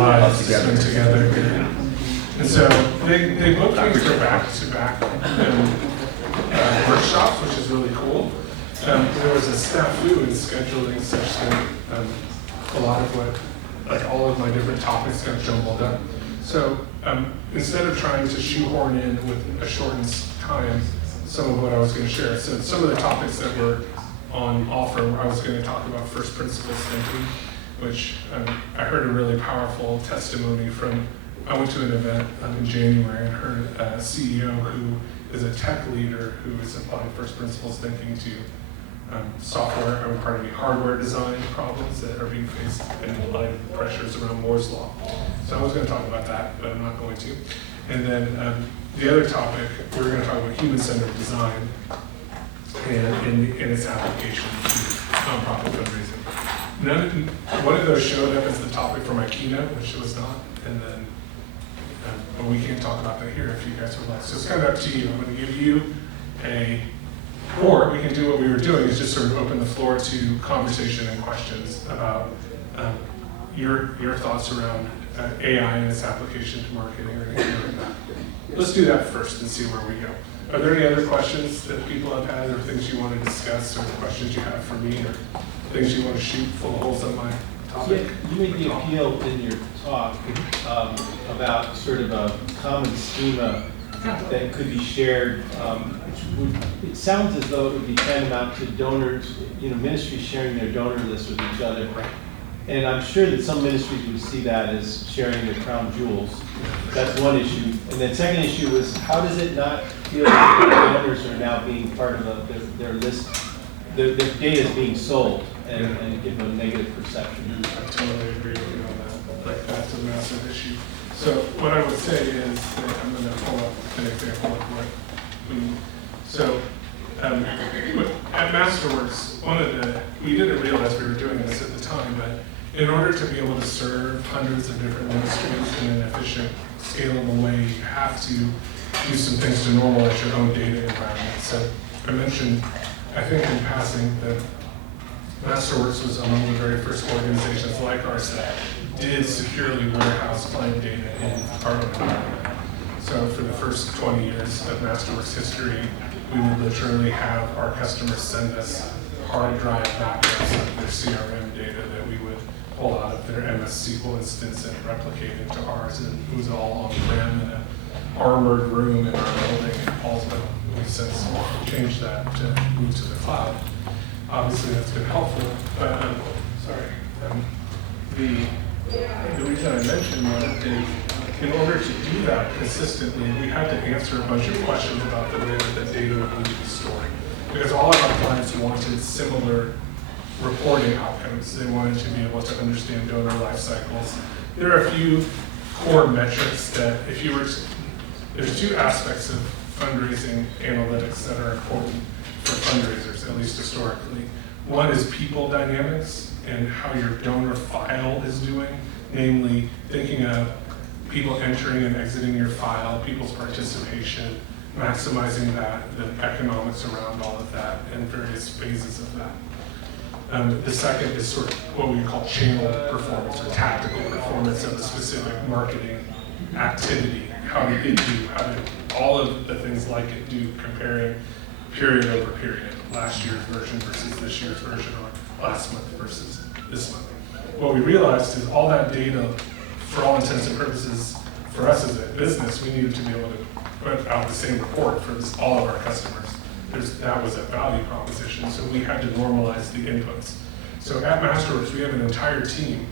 our lives spent together here. And so they booked me for back-to-back workshops, which is really cool. There was a snafu in scheduling such that a lot of all of my different topics got jumbled up. So instead of trying to shoehorn in with a shortened time some of what I was going to share, so some of the topics that were on offer, I was going to talk about first principles thinking, which I heard a really powerful testimony from. I went to an event in January and heard a CEO who is a tech leader who is applying first principles thinking to hardware design problems that are being faced in light of pressures around Moore's Law. So I was going to talk about that, but I'm not going to. And then the other topic, we're going to talk about human-centered design and in its application to nonprofit fundraising. One of those showed up as the topic for my keynote, which it was not, and then but we can talk about that here if you guys would like. So it's kind of up to you. I'm going to give you or we can do what we were doing, is just sort of open the floor to conversation and questions about your thoughts around AI and its application to marketing or anything like that. Let's do that first and see where we go. Are there any other questions that people have had, or things you want to discuss, or questions you have for me, or things you want to shoot full of holes on my topic? Yeah, you made the appeal in your talk about sort of a common schema that could be shared, it sounds as though it would be tantamount to donors, ministries sharing their donor lists with each other. And I'm sure that some ministries would see that as sharing their crown jewels. That's one issue. And then second issue was, how does it not feel like the donors are now being part of their list, their data is being sold and give them a negative perception? I totally agree with you on that. Like, that's a massive issue. So what I would say is that I'm going to pull up an example of what at Masterworks, we didn't realize we were doing this at the time, but in order to be able to serve hundreds of different ministries in an efficient, scalable way, you have to do some things to normalize your own data environment. So I mentioned, I think in passing, that Masterworks was among the very first organizations like ours that did securely warehouse client data in our own environment. So for the first 20 years of Masterworks history, we would literally have our customers send us hard drive backups of their CRM data that we would pull out of their MS SQL instance and replicate into ours. And it was all on-prem in an armored room in our building in Paulsville. We've since changed that to move to the cloud. Obviously, that's been helpful, but the reason I mentioned that is, in order to do that consistently, we had to answer a bunch of questions about the way that the data would need to be stored. Because all of our clients wanted similar reporting outcomes. They wanted to be able to understand donor life cycles. There are a few core metrics that there's two aspects of fundraising analytics that are important for fundraisers, at least historically. One is people dynamics and how your donor file is doing, namely thinking of people entering and exiting your file, people's participation, maximizing that, the economics around all of that, and various phases of that. The second is sort of what we call channel performance or tactical performance of the specific marketing activity. How did it do? How did all of the things like it do, comparing period over period, last year's version versus this year's version, or last month versus this month. What we realized is all that data, for all intents and purposes, for us as a business, we needed to be able to put out the same report for all of our customers. That was a value proposition, so we had to normalize the inputs. So at Masterworks, we have an entire team.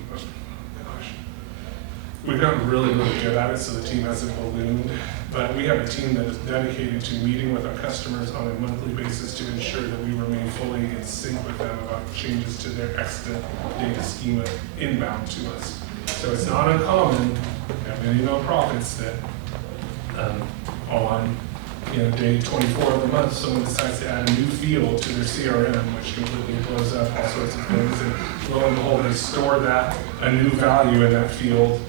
We've gotten really, really good at it, so the team hasn't ballooned. But we have a team that is dedicated to meeting with our customers on a monthly basis to ensure that we remain fully in sync with them about changes to their extant data schema inbound to us. So it's not uncommon, we have many nonprofits that on day 24 of the month, someone decides to add a new field to their CRM, which completely blows up all sorts of things. And lo and behold, they store a new value in that field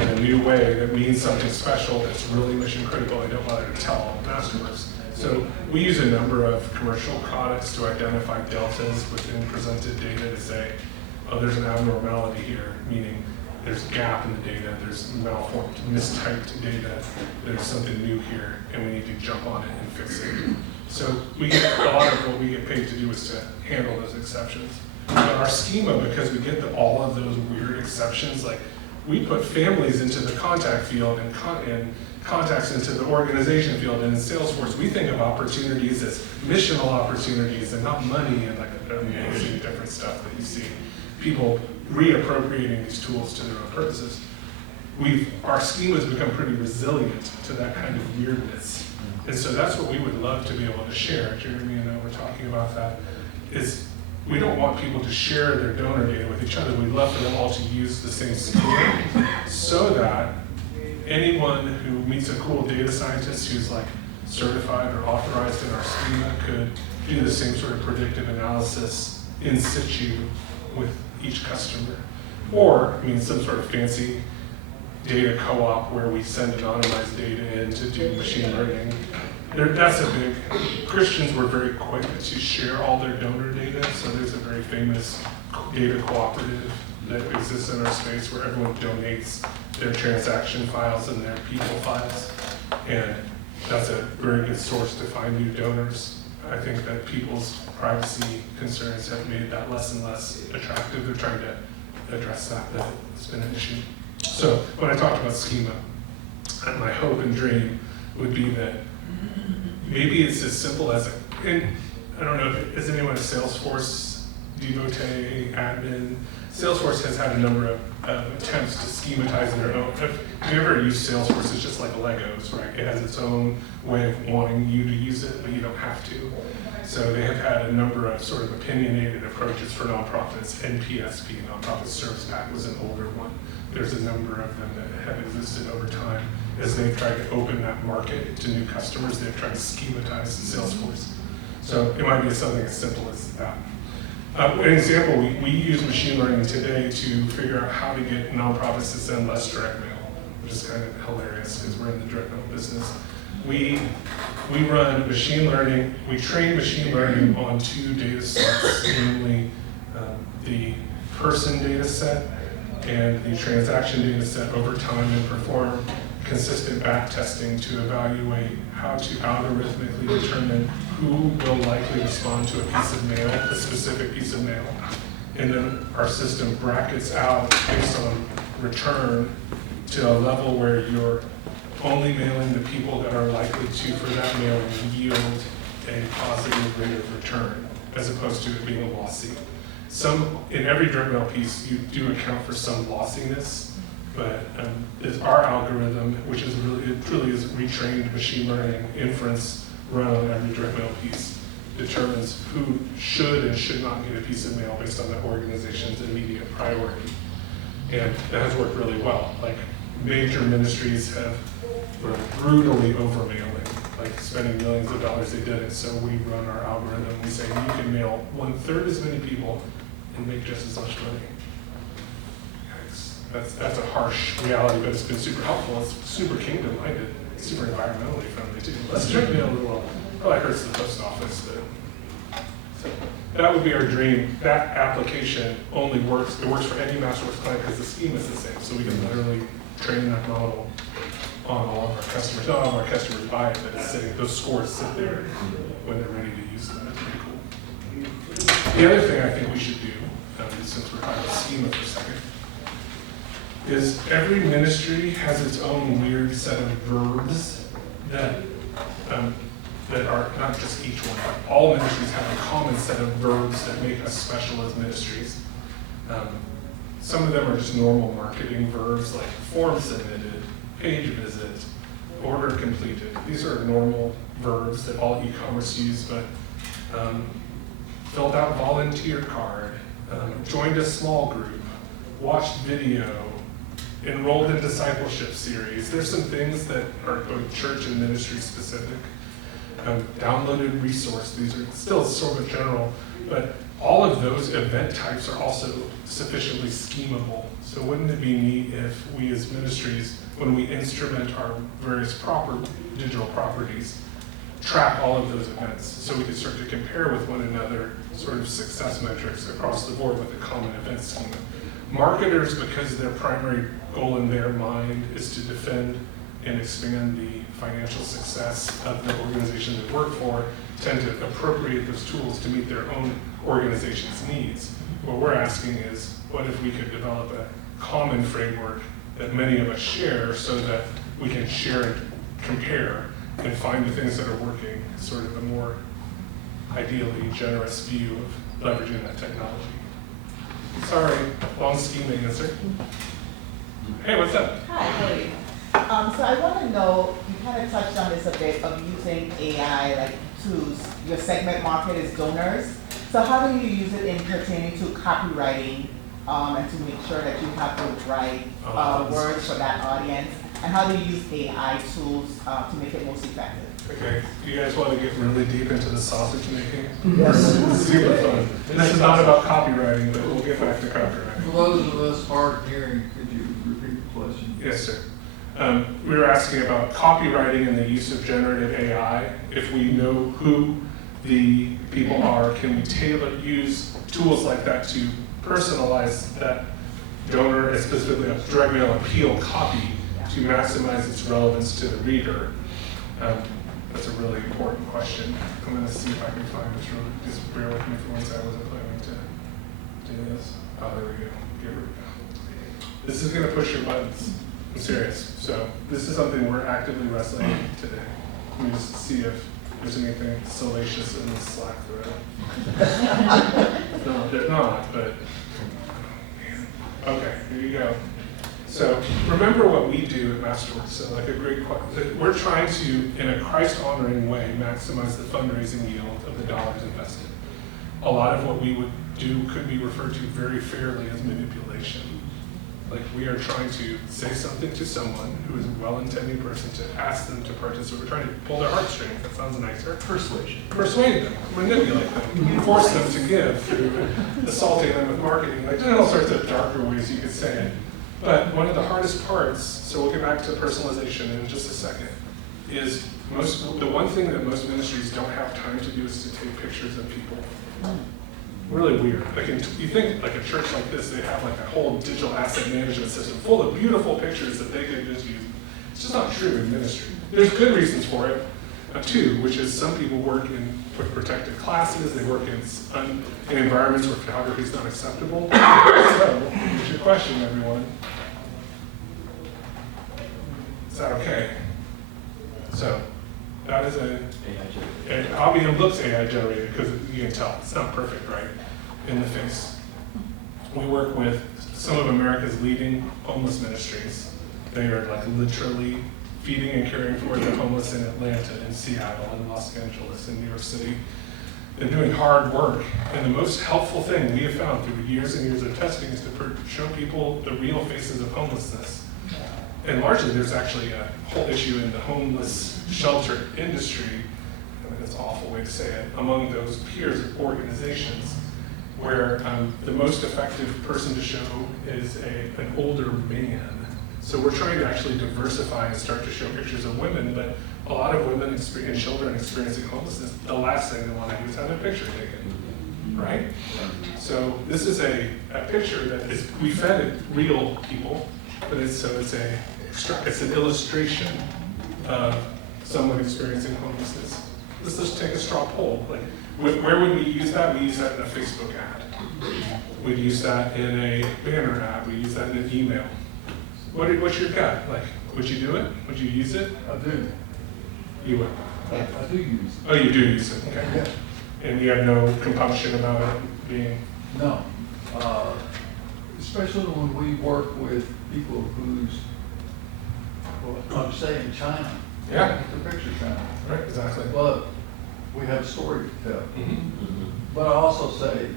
in a new way that means something special that's really mission critical. They don't bother to tell Masterworks. So we use a number of commercial products to identify deltas within presented data to say, oh, there's an abnormality here, meaning there's a gap in the data, there's malformed, mistyped data, there's something new here, and we need to jump on it and fix it. So we get a lot of what we get paid to do is to handle those exceptions. But our schema, because we get all of those weird exceptions, like we put families into the contact field and contacts into the organization field, and in Salesforce we think of opportunities as missional opportunities and not money and like amazing different stuff that you see people reappropriating these tools to their own purposes. Our schema has become pretty resilient to that kind of weirdness. And so that's what we would love to be able to share. Jeremy and I were talking about that, is we don't want people to share their donor data with each other. We'd love for them all to use the same schema so that anyone who meets a cool data scientist who's like certified or authorized in our schema could do the same sort of predictive analysis in situ with each customer. Or, I mean, some sort of fancy data co-op where we send anonymized data in to do machine learning. That's a big, Christians were very quick to share all their donor data, so there's a very famous data cooperative that exists in our space where everyone donates their transaction files and their people files, and that's a very good source to find new donors. I think that people's privacy concerns have made that less and less attractive. They're trying to address that it's been an issue. So when I talked about schema, my hope and dream would be that maybe it's as simple as and I don't know, is anyone a Salesforce devotee, admin? Salesforce has had a number of attempts to schematize their own. If you ever use Salesforce, it's just like Legos, right? It has its own way of wanting you to use it, but you don't have to. So they have had a number of sort of opinionated approaches for nonprofits. NPSP, Nonprofit Service Pack, was an older one. There's a number of them that have existed over time. As they've tried to open that market to new customers, they've tried to schematize Salesforce. So it might be something as simple as that. An example, we use machine learning today to figure out how to get nonprofits to send less direct mail, which is kind of hilarious because we're in the direct mail business. We run machine learning, we train machine learning on two data sets, namely the person data set and the transaction data set over time, and perform consistent back testing to evaluate how to algorithmically determine who will likely respond to a piece of mail, a specific piece of mail. And then our system brackets out based on return to a level where you're only mailing the people that are likely to, for that mailing, yield a positive rate of return, as opposed to it being a lossy. In every direct mail piece, you do account for some lossiness, but it's our algorithm, which is it truly is retrained machine learning inference run on every direct mail piece, determines who should and should not get a piece of mail based on that organization's immediate priority. And that has worked really well. Like, major ministries were brutally over-mailing, like spending millions of dollars. They did it. So we run our algorithm. We say you can mail 1/3 as many people and make just as much money. That's a harsh reality, but it's been super helpful. It's super kingdom-minded, super environmentally friendly too. Let's direct mail a little. Probably hurts the post office, but so that would be our dream. That application only works. It works for any Masterworks client because the schema is the same. So we can literally train that model on all of our customers. Not all of our customers buy it, but it's sitting, those scores sit there when they're ready to use them. That's pretty cool. The other thing I think we should do, since we're talking about schema for a second, is every ministry has its own weird set of verbs that are not just each one, but all ministries have a common set of verbs that make us special as ministries. Some of them are just normal marketing verbs like form submitted, page visit, order completed. These are normal verbs that all e-commerce use, but filled out volunteer card, joined a small group, watched video, enrolled in discipleship series. There's some things that are both church and ministry specific. Downloaded resource. These are still sort of general, but all of those event types are also sufficiently schemable. So wouldn't it be neat if we as ministries, when we instrument our various digital properties, track all of those events so we can start to compare with one another sort of success metrics across the board with a common event schema. marketers, because their primary goal in their mind is to defend and expand the financial success of the organization they work for, tend to appropriate those tools to meet their own organization's needs. What we're asking is, what if we could develop a common framework that many of us share so that we can share and compare and find the things that are working, sort of a more ideally generous view of leveraging that technology. Sorry, long scheming answer. Hey, what's up? Hi, how are you? So I want to know, you kind of touched on this a bit of using AI like tools. Your segment market is donors. So how do you use it in pertaining to copywriting and to make sure that you have the right words for that audience? And how do you use AI tools to make it most effective? Okay, do you guys want to get really deep into the sausage making? Yes. Super fun. This is not about copywriting, but we'll get back to copywriting. For those of us hard of hearing, could you repeat the question? Yes, sir. We were asking about copywriting and the use of generative AI. If we know who the people are, can we use tools like that to personalize that donor, and specifically a direct mail appeal copy, to maximize its relevance to the reader? That's a really important question. I'm going to see if I can find this really, just bear with me for once. I wasn't planning to do this. Oh, there we go. Get rid of that. This is going to push your buttons. I'm serious. So this is something we're actively wrestling with today. Let me just see if there's anything salacious in this Slack thread. No, there's not, but okay, here you go. So remember what we do at Masterworks. So like a great question. We're trying to, in a Christ-honoring way, maximize the fundraising yield of the dollars invested. A lot of what we would do could be referred to very fairly as manipulation. Like we are trying to say something to someone who is a well-intending person to ask them to participate. We're trying to pull their heartstrings. That sounds nicer. Persuasion. Persuade them, manipulate them, force them to give through assaulting them with marketing. Like there's all sorts of darker ways you could say it. But one of the hardest parts, so we'll get back to personalization in just a second, is the one thing that most ministries don't have time to do is to take pictures of people. Really weird. Like you think like a church like this, they have like a whole digital asset management system full of beautiful pictures that they could just use. It's just not true in ministry. There's good reasons for it. Two, which is some people work in protected classes, they work in environments where photography is not acceptable. So, here's your question, everyone. Is that okay? So, that is it looks AI generated because you can tell it's not perfect, right? In the face. We work with some of America's leading homeless ministries. They are like literally feeding and caring for the homeless in Atlanta, in Seattle, in Los Angeles, in New York City. They're doing hard work. And the most helpful thing we have found through years and years of testing is to show people the real faces of homelessness. And largely there's actually a whole issue in the homeless shelter industry, I mean, that's an awful way to say it, among those peers of organizations, where the most effective person to show is an older man. So we're trying to actually diversify and start to show pictures of women, but a lot of women and children experiencing homelessness, the last thing they want to do is have a picture taken, right? So this is a picture that is, we fed it real people, but it's an illustration of someone experiencing homelessness. Let's just take a straw poll. Like, where would we use that? We use that in a Facebook ad. We'd use that in a banner ad. We use that in an email. What's your gut? Like, would you do it? Would you use it? I do. You would. I do use it. Oh, you do use it. Okay. Yeah. And you have no compunction about it being. No. Especially when we work with people who's, well, I'm saying China. Yeah. The picture China. Right. Exactly. But we have a story to tell. Mm-hmm. But I also say,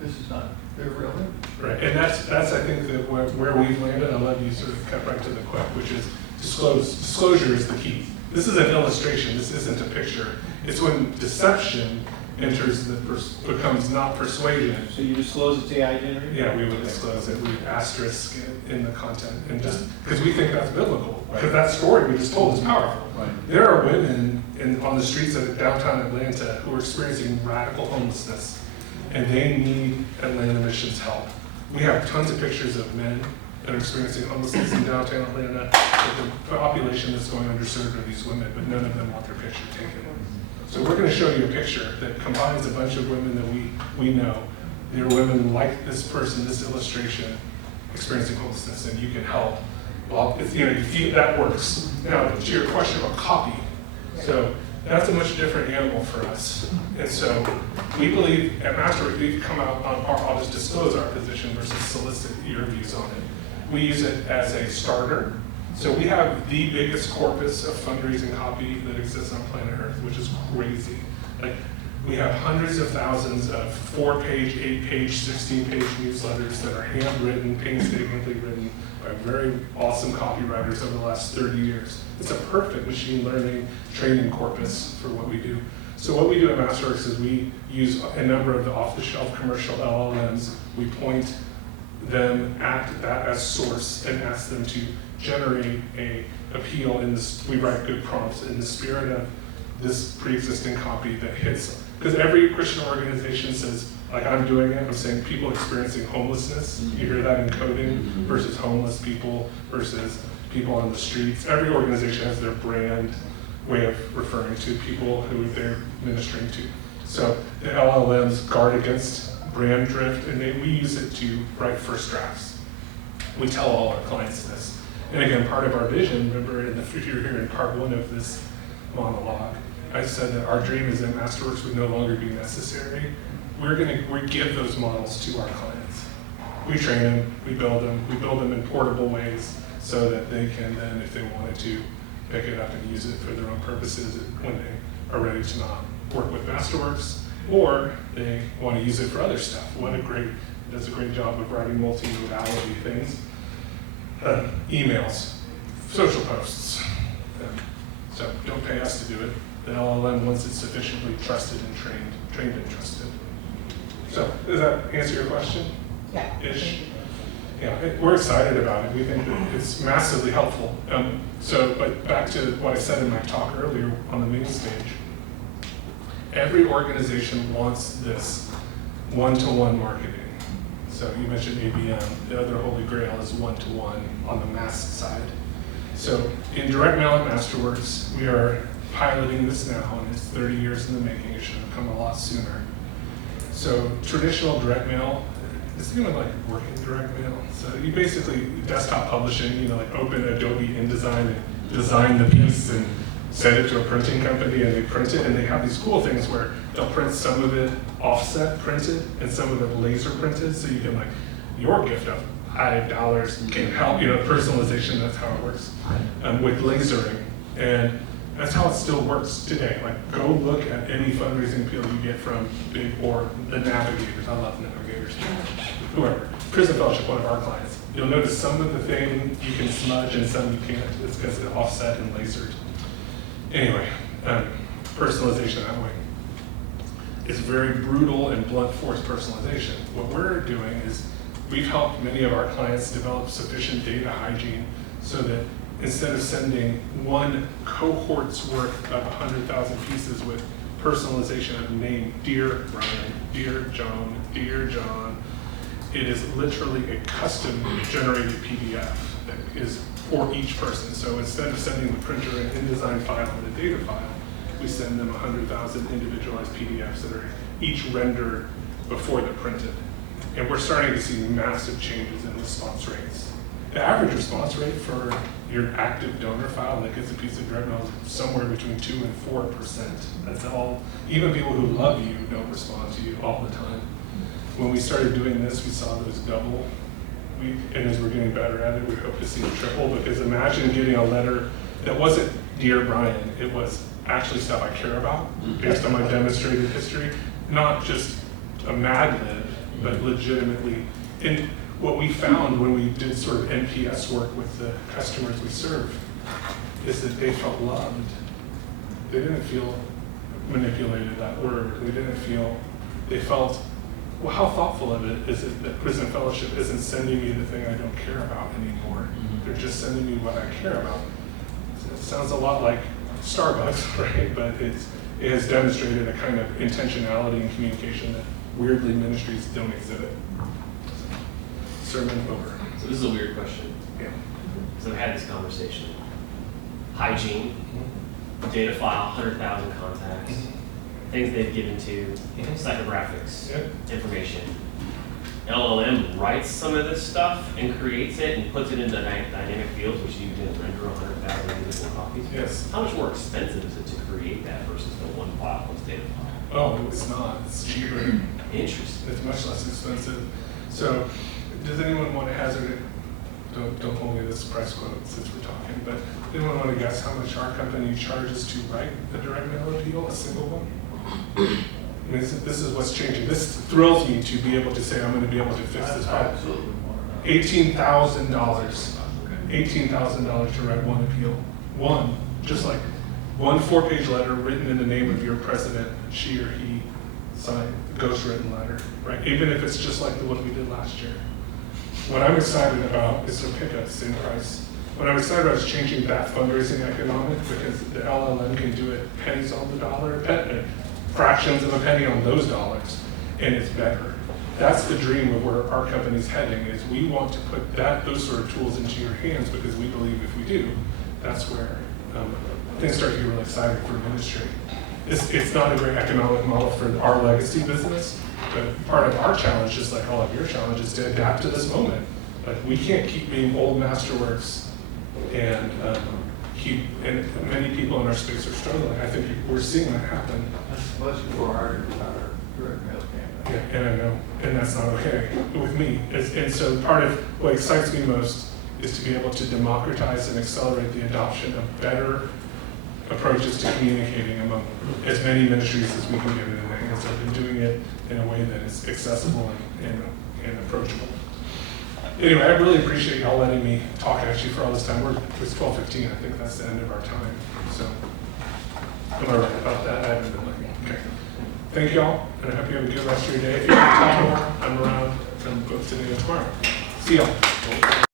this is not their real image. Right, and that's I think that where we've landed. I'll let you sort of cut right to the quick, which is disclosure is the key. This is an illustration. This isn't a picture. It's when deception enters that becomes not persuasion. So you disclose it's AI generated? Yeah, we would disclose it. We would asterisk it in the content, and just because we think that's biblical, because that story we just told is powerful. Right. There are women on the streets of downtown Atlanta who are experiencing radical homelessness, and they need Atlanta Mission's help. We have tons of pictures of men that are experiencing homelessness in downtown Atlanta. But the population that's going underserved are these women, but none of them want their picture taken. So we're going to show you a picture that combines a bunch of women that we know. They're women like this person, this illustration, experiencing homelessness, and you can help. Well, you feel that works. Now, to your question about copy, so that's a much different animal for us. And so we believe at Masterworks, we've come out on I'll just disclose our position versus solicit your views on it. We use it as a starter. So we have the biggest corpus of fundraising copy that exists on planet Earth, which is crazy. Like, we have hundreds of thousands of 4-page, 8-page, 16-page newsletters that are handwritten, painstakingly written by very awesome copywriters over the last 30 years. It's a perfect machine learning training corpus for what we do. So what we do at Masterworks is we use a number of the off-the-shelf commercial LLMs. We point them at that as source and ask them to generate a appeal in this. We write good prompts in the spirit of this pre-existing copy that hits. Because every Christian organization says, like I'm doing it, I'm saying people experiencing homelessness. You hear that in coding versus homeless people versus people on the streets. Every organization has their brand way of referring to people who they're ministering to. So the LLMs guard against brand drift, and we use it to write first drafts. We tell all our clients this. And again, part of our vision, remember, if you're here in part 1 of this monologue, I said that our dream is that Masterworks would no longer be necessary. We give those models to our clients. We train them, we build them in portable ways so that they can then, if they wanted to, pick it up and use it for their own purposes when they are ready to not work with Masterworks, or they want to use it for other stuff. It does a great job of writing multi-modality things. Emails, social posts. So don't pay us to do it. The LLM, once it's sufficiently trusted and trained and trusted. So does that answer your question? Yeah. Ish. Yeah, we're excited about it. We think that it's massively helpful. But back to what I said in my talk earlier on the main stage. Every organization wants this one-to-one marketing. So you mentioned ABM. The other holy grail is one-to-one on the mass side. So in direct mail at Masterworks, we are piloting this now, and it's 30 years in the making. It should have come a lot sooner. So traditional direct mail, is anyone like working direct mail? So you basically desktop publishing, like open Adobe InDesign and design the piece and send it to a printing company and they print it, and they have these cool things where they'll print some of it offset printed and some of it laser printed, so you can your gift of $5 can help, personalization, that's how it works, with lasering. And that's how it still works today. Go look at any fundraising appeal you get from big or the navigators. I love navigators. Whoever. Prison Fellowship, one of our clients. You'll notice some of the thing you can smudge and some you can't. It's because it's offset and lasered. Anyway, personalization that way. It's very brutal and blunt force personalization. What we're doing is we've helped many of our clients develop sufficient data hygiene so that instead of sending one cohort's worth of 100,000 pieces with personalization of name, Dear Bryan, Dear Joan, Dear John, it is literally a custom generated PDF that is for each person. So instead of sending the printer an InDesign file and a data file, we send them 100,000 individualized PDFs that are each rendered before they're printed. And we're starting to see massive changes in response rates. The average response rate for your active donor file that gets a piece of direct mail is somewhere between 2 and 4%. That's all. Even people who love you don't respond to you all the time. When we started doing this, we saw those double. And as we're getting better at it, we hope to see it triple, because imagine getting a letter that wasn't Dear Bryan, it was actually stuff I care about based on my demonstrated history, not just a Mad Lib, but legitimately. And what we found when we did sort of NPS work with the customers we serve is that they felt loved. They didn't feel manipulated, that word. They felt, well, how thoughtful of it is it that Prison Fellowship isn't sending me the thing I don't care about anymore. They're just sending me what I care about. It sounds a lot like Starbucks, right? But it has demonstrated a kind of intentionality and communication that weirdly ministries don't exhibit. sermon over. So this is a weird question, Yeah. because I've had this conversation. Hygiene, data file, 100,000 contacts, things they've given to, psychographics, Yep. information. LLM writes some of this stuff and creates it and puts it into dynamic fields, which you can render 100,000 individual copies. Yes. How much more expensive is it to create that versus the one file, one data file? Oh, it's not. It's cheaper. Interesting. It's much less expensive. So, does anyone want to hazard it? Don't hold me to this price quote since we're talking, but anyone want to guess how much our company charges to write a direct mail appeal, a single one? I mean, this is what's changing. This thrills me to be able to say I'm going to be able to fix this problem. Absolutely. $18,000. $18,000 to write one appeal. One, just like one 4-page letter written in the name of your president, she or he signed, ghostwritten letter, right? Even if it's just like the one we did last year. What I'm excited about is to pick a same price. What I'm excited about is changing that fundraising economic because the LLM can do it pennies on the dollar, fractions of a penny on those dollars, and it's better. That's the dream of where our company's heading is we want to put those sort of tools into your hands because we believe if we do, that's where things start to get really exciting for industry. It's not a great economic model for our legacy business, but part of our challenge, just like all of your challenge, is to adapt to this moment. Like we can't keep being old masterworks and and many people in our space are struggling. I think we're seeing that happen. That's much for our direct mail campaign. Yeah, and I know, and that's not okay with me. And so part of what excites me most is to be able to democratize and accelerate the adoption of better approaches to communicating among as many ministries as we can get it in the hands of, and doing it in a way that is accessible and approachable. Anyway, I really appreciate y'all letting me talk actually for all this time. It's 12:15, I think that's the end of our time. So, am I right about that? I haven't been looking. Okay. Thank y'all, and I hope you have a good rest of your day. If you want to talk more, I'm around from both today and tomorrow. See y'all.